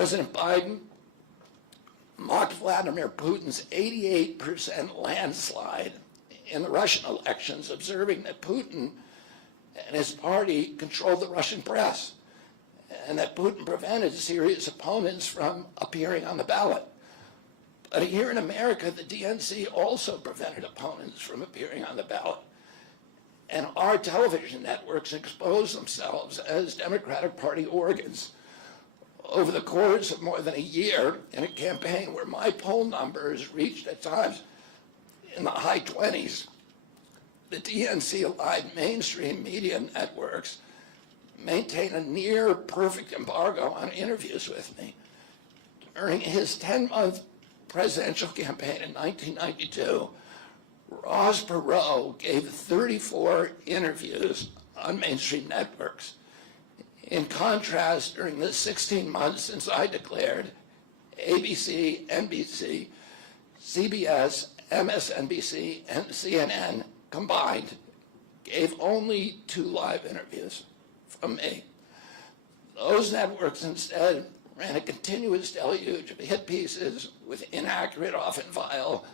President Biden mocked Vladimir Putin's 88% landslide in the Russian elections, observing that Putin and his party controlled the Russian press, and that Putin prevented serious opponents from appearing on the ballot. But here in America, the DNC also prevented opponents from appearing on the ballot. And our television networks exposed themselves as Democratic Party organs over the course of more than a year in a campaign where my poll numbers reached at times in the high 20s. The DNC-aligned mainstream media networks maintain a near perfect embargo on interviews with me. During his 10-month presidential campaign in 1992, Ross Perot gave 34 interviews on mainstream networks. In contrast, during the 16 months since I declared, ABC, NBC, CBS, MSNBC, and CNN combined gave only 2 live interviews from me. Those networks instead ran a continuous deluge of hit pieces with inaccurate, often vile,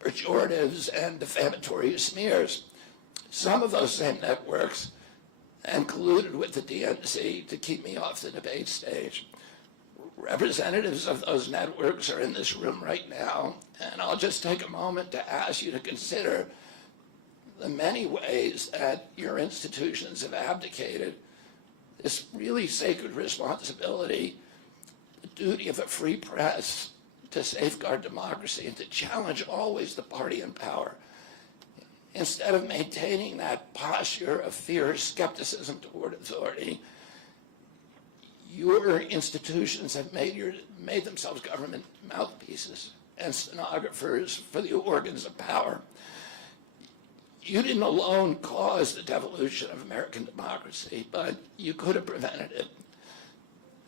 pejoratives and defamatory smears. Some of those same networks and colluded with the DNC to keep me off the debate stage. Representatives of those networks are in this room right now, and I'll just take a moment to ask you to consider the many ways that your institutions have abdicated this really sacred responsibility, the duty of a free press to safeguard democracy and to challenge always the party in power. Instead of maintaining that posture of fear, skepticism toward authority, your institutions have made themselves government mouthpieces and stenographers for the organs of power. You didn't alone cause the devolution of American democracy, but you could have prevented it.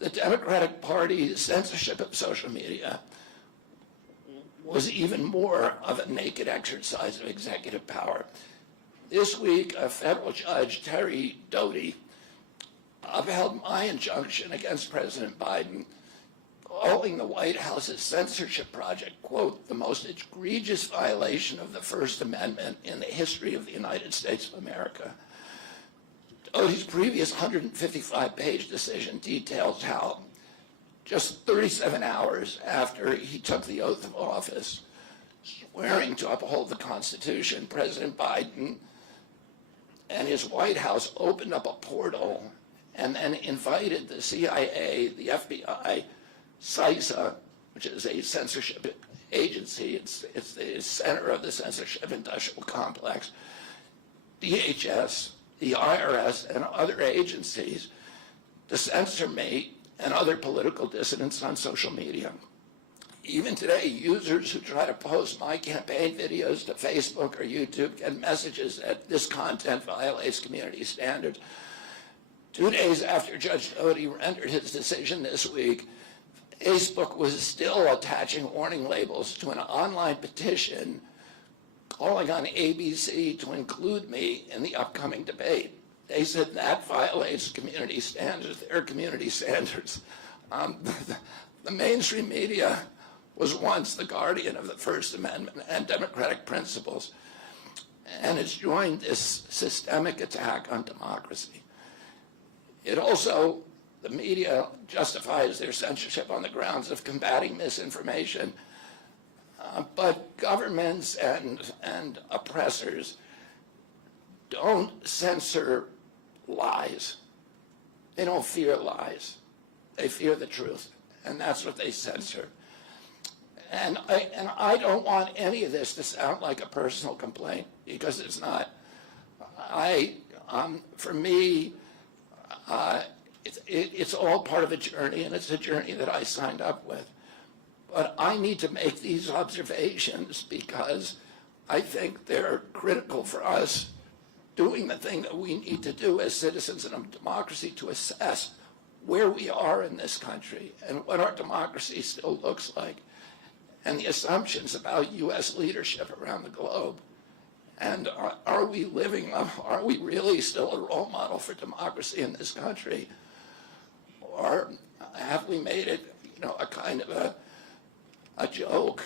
The Democratic Party's censorship of social media was even more of a naked exercise of executive power. This week, a federal judge, Terry Doty, upheld my injunction against President Biden, calling the White House's censorship project, quote, the most egregious violation of the First Amendment in the history of the United States of America. Doty's previous 155-page decision details how just 37 hours after he took the oath of office, swearing to uphold the Constitution, President Biden and his White House opened up a portal and then invited the CIA, the FBI, CISA, which is a censorship agency, it's the center of the censorship industrial complex, DHS, the IRS, and other agencies to censor me and other political dissidents on social media. Even today, users who try to post my campaign videos to Facebook or YouTube get messages that this content violates community standards. 2 days after Judge Doty rendered his decision this week, Facebook was still attaching warning labels to an online petition calling on ABC to include me in the upcoming debate. They said that violates community standards, their community standards. The mainstream media was once the guardian of the First Amendment and democratic principles, and it's joined this systemic attack on democracy. It also, the media justifies their censorship on the grounds of combating misinformation, but governments and oppressors don't censor lies. They don't fear lies. They fear the truth, and that's what they censor. And I don't want any of this to sound like a personal complaint, because it's not. For me, it's all part of a journey, and it's a journey that I signed up with. But I need to make these observations because I think they're critical for us doing the thing that we need to do as citizens in a democracy to assess where we are in this country and what our democracy still looks like, and the assumptions about U.S. leadership around the globe. And are we really still a role model for democracy in this country? Or have we made it, a kind of a joke